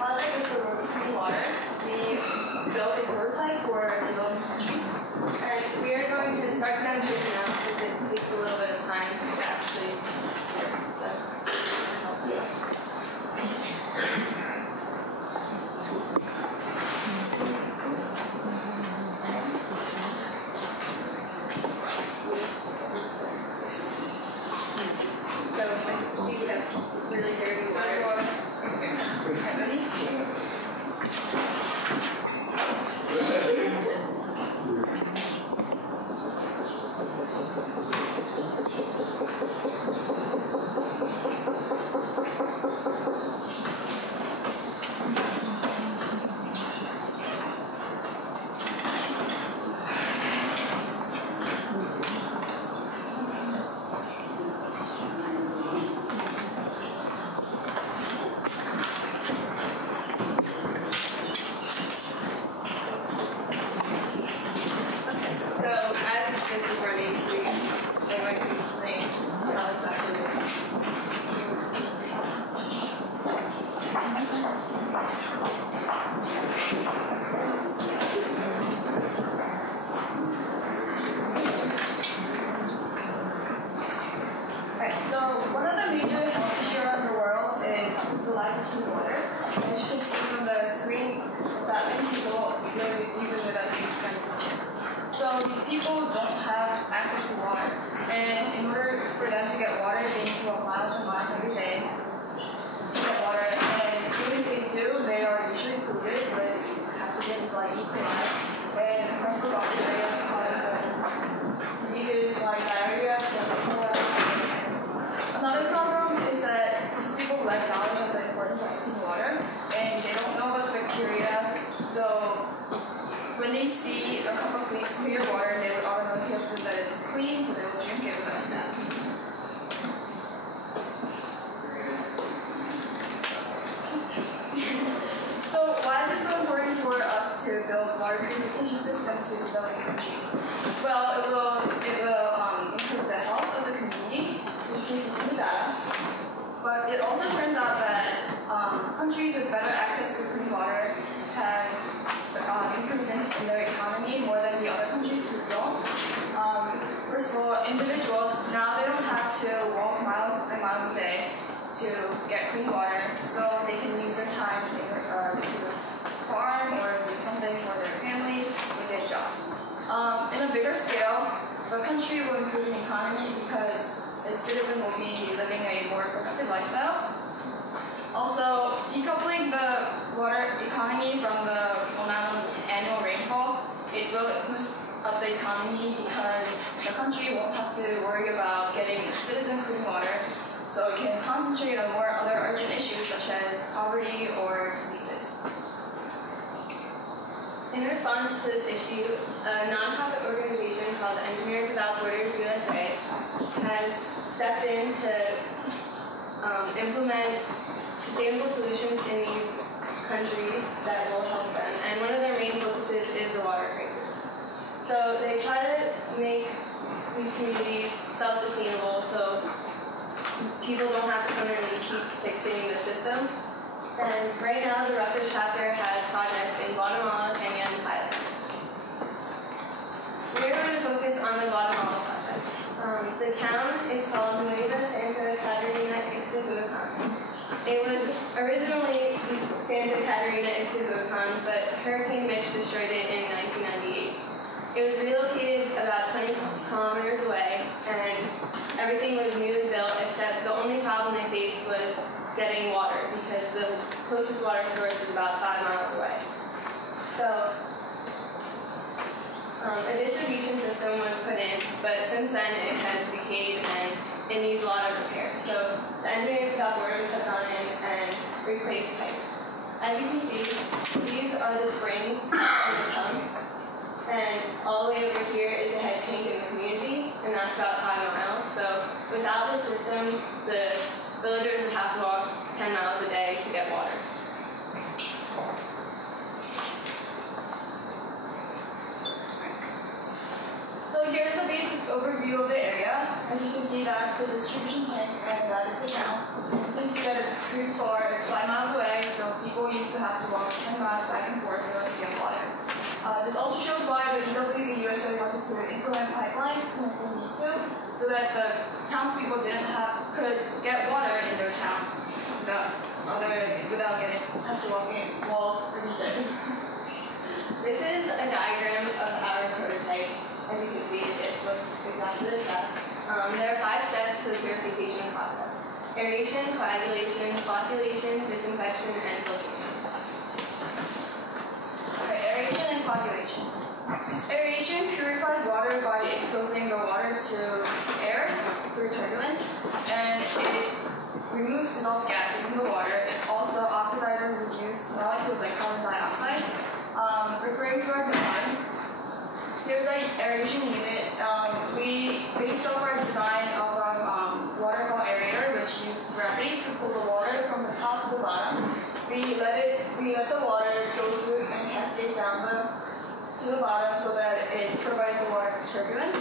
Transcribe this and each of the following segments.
Project is the road to clean water. We built a prototype for developing countries, and we are going to start demonstration now since it takes a little bit of time to actually work. So, we have really dirty water. Okay, ready? So these people don't have access to water, and in order for them to get water, they need to walk miles and miles every day to get water. And even if they do, they are usually polluted with pathogens like E. coli and harmful bacteria cause diseases like diarrhea. Another problem is that these people lack knowledge of the importance of clean water, and they don't know about the bacteria. So when they see a cup of clear water, they would automatically assume that it's clean, so they will drink it without that. So why is it so important for us to build water purification system to developing countries? Well, it will improve the health of the community, which is in the data. But it also turns out that countries with better access to clean water have improvement in their economy more than the other countries who don't. First of all, individuals, now they don't have to walk miles and miles a day to get clean water, so they can use their time to farm or do something for their family with their jobs. In a bigger scale, the country will improve the economy because its citizens will be living a more productive lifestyle. Also, decoupling the water economy from the amount of annual rainfall, it will boost up the economy because the country won't have to worry about getting its citizens clean water, so it can concentrate on more other urgent issues such as poverty or diseases. In response to this issue, a nonprofit organization called Engineers Without Borders USA has stepped in to implement sustainable solutions in these countries that will help them. And one of their main focuses is the water crisis. So they try to make these communities self-sustainable so people don't have to come in and keep fixing the system. And right now, the Rutgers chapter has projects in Guatemala, Kenya, and Thailand. We're going to focus on the Guatemala project. The town is called Nueva Santa Catarina Ixtahuacan. It was originally Santa Catarina Ixtahuacan, but Hurricane Mitch destroyed it in 1998. It was relocated about 20 kilometers away, and everything was newly built, except the only problem they faced was getting water, because the closest water source is about 5 miles away. So a distribution system was put in, but since then it has decayed and it needs a lot of repairs. So the Engineers Without Borders have gone in and replaced pipes. As you can see, these are the springs and the pumps, and all the way over here is a head change in the community, and that's about 5 miles. So without the system, the villagers would have to walk 10 miles a day to get water. So here's a basic overview of the area. As you can see, that's the distribution tank, and that is the ground. You can see that it's pretty far, it's 5 miles away, so people used to have to walk 10 miles back and forth in order to get water. This also shows why the EWB USA wanted to implement pipelines connecting these two, so that the townspeople could get water in their town without have to walk every day. This is a diagram of our prototype. As you can see, it looks exactly like that. There are 5 steps to the purification process: aeration, coagulation, flocculation, disinfection, and filtration. Okay, aeration and coagulation. Aeration purifies water by exposing the water to air through turbulence, and it removes dissolved gases in the water. It also oxidizes and reduces molecules like carbon dioxide. Referring to our design, here's our aeration unit. We based off our design of a waterfall aerator, which used gravity to pull the water from the top to the bottom. We let the water go through and cascade down to the bottom so that it provides the water for turbulence.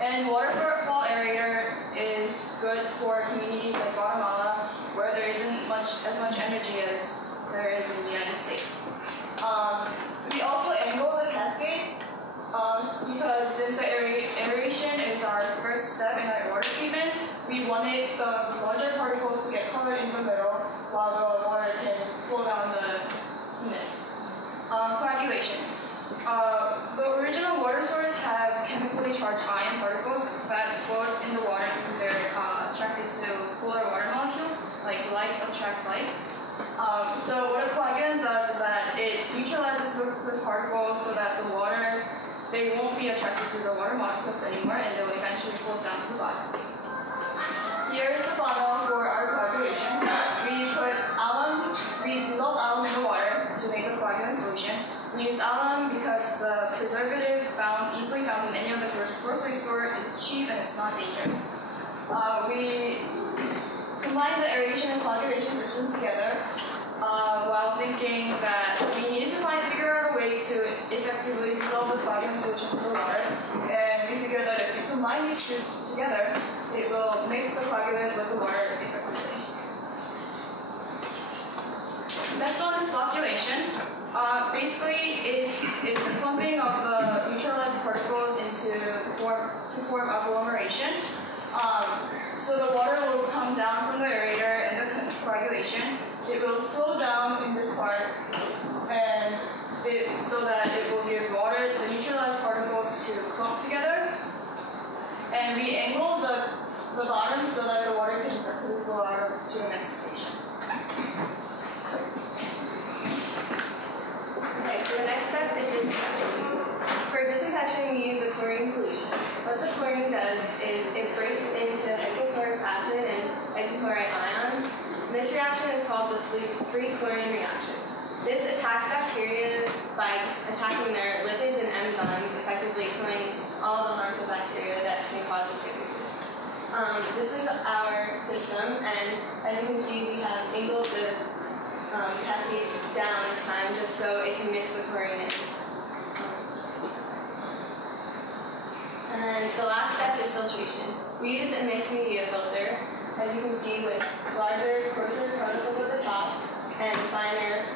And waterfall aerator is good for communities like Guatemala, where there isn't as much energy as there is in the United States. We also angle the cascades because since the aeration is our first step in our water treatment, we wanted the larger particles to get colored in the middle while the water can flow down the unit. Coagulation. The original water source have chemically charged ion particles that float in the water because they're attracted to polar water molecules, like attracts like. So what a coagulant does is that it neutralizes those particles so that the water, they won't be attracted to the water molecules anymore, and they'll eventually float down to the bottom. Here's the bottle for our coagulation. We dissolve alum in the water to make a coagulant solution. We use alum because it's a preservative easily found in any of the grocery store. It's cheap and it's not dangerous. We combine the aeration and coagulation systems together while thinking that we needed to figure out a way to effectively dissolve the coagulant solution in the water. And we figured that if we combine these two together, it will mix the coagulant with the water effectively. Next one is flocculation. Basically, it is the clumping of the neutralized particles to form agglomeration. So the water will come down from the aerator and the coagulation. It will slow down in this part, and so that it will give the neutralized particles to clump together. And we angle the bottom so that the water can effectively flow out to the next station. Okay, so the next step is disinfection. For disinfection, we use a chlorine solution. What the chlorine does is it breaks into hypochlorous acid and hypochlorite ions. This reaction is called the free chlorine reaction. This attacks bacteria by attacking their lipids and enzymes, effectively killing all the harmful bacteria that can cause the sicknesses. This is our system, and as you can see, we have angled the cascades down this time just so it can mix the chlorine in. And the last step is filtration. We use a mixed media filter, as you can see, with larger, coarser particles at the top and finer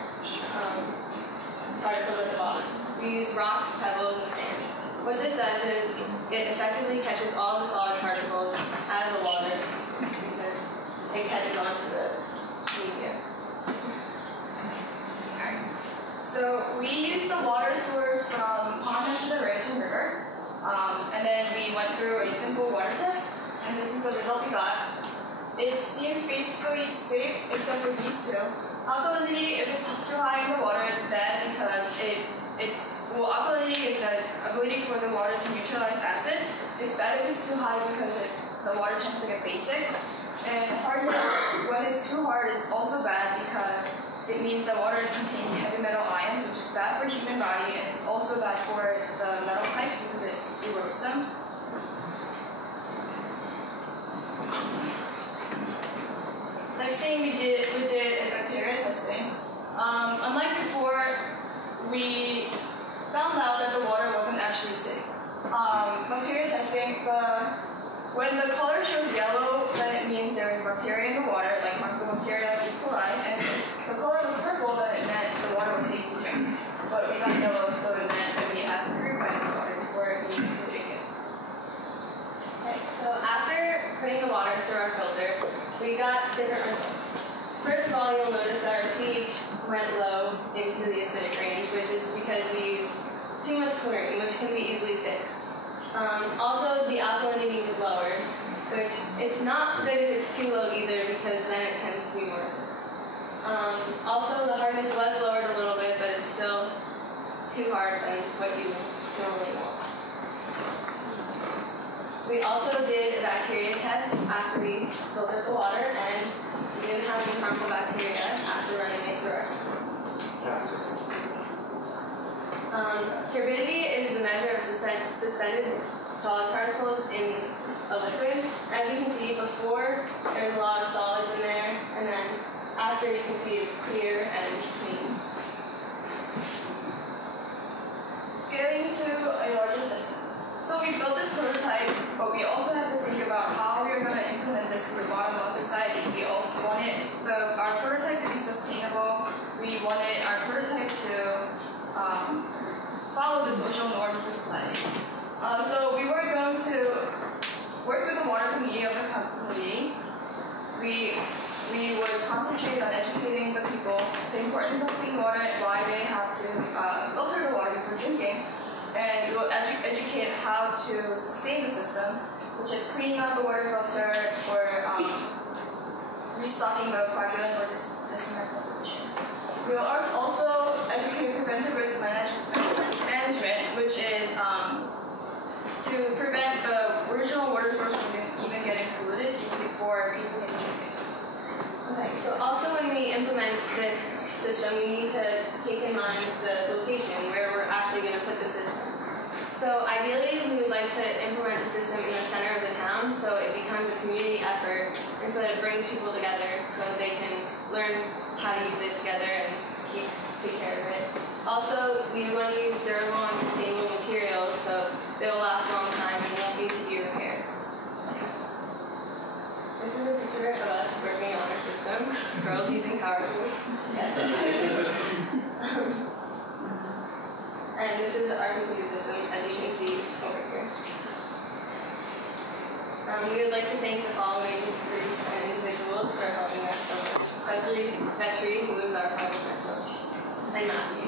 particles at the bottom. We use rocks, pebbles, and sand. What this does is it effectively catches all the solid particles out of the water because it catches onto the media. So we used the water source from Pond to the Raging River, and then we went through a simple water test, and this is the result we got. It seems basically safe except for these two. Alkalinity, if it's too high in the water, it's bad because alkalinity is the ability for the water to neutralize acid. It's bad if it's too high because the water tends to get basic. And hardness, when it's too hard, is also bad because it means that water is containing heavy metal ions, which is bad for the human body, and it's also bad for the metal pipe because it erodes them. Next thing we did a bacteria testing. Unlike before, we found out that the water wasn't actually safe. Bacteria testing, When the color shows yellow, then it means there is bacteria in the water, like microbacteria, E. coli, and if the color was purple, then it meant the water was safe to drink. But we got yellow, so it meant that we had to purify this water before we could drink it. Okay, so after putting the water through our filter, we got different results. First of all, you'll notice that our pH went low into the acidic range, which is because we used too much chlorine, which can be easily fixed. Also, the alkalinity was lower, which it's not good if it's too low either, because then it tends to be more acidic. Also, the hardness was lowered a little bit, but it's still too hard than what you normally want. We also did a bacteria test after we filtered the water, and we didn't have any harmful bacteria after running it through our system. Turbidity is the measure of suspended solid particles in a liquid. As you can see, before there's a lot of solids in there, and then after you can see it's clear and clean. Scaling to a larger system. So we built this prototype, but we also have to think about how we're going to implement this to the bottom of society. We also wanted our prototype to be sustainable. We wanted our prototype to follow the social norms of the society. So we were going to work with the water community of the community. We would concentrate on educating the people the importance of clean water and why they have to filter the water before drinking. And we will educate how to sustain the system, which is cleaning out the water filter or restocking the coagulant or disinfectant solutions. We will also educate preventive risk management, which is to prevent the original water source from even getting polluted even before people get drinking. Okay, so also when we implement this system, we need to keep in mind the location where we're actually going to put the system. So ideally, we would like to implement the system in the center of the town, so it becomes a community effort, and so that it brings people together so that they can learn how to use it together and take care of it. Also, we want to use durable and sustainable materials so they will last a long time and won't need to be repaired. This is a picture of us working on our system. Girls using power tools. Yes. And this is our computer system, as you can see over here. We would like to thank the following groups and individuals for helping us so much, especially Petri, who is our project coach, and Matthew.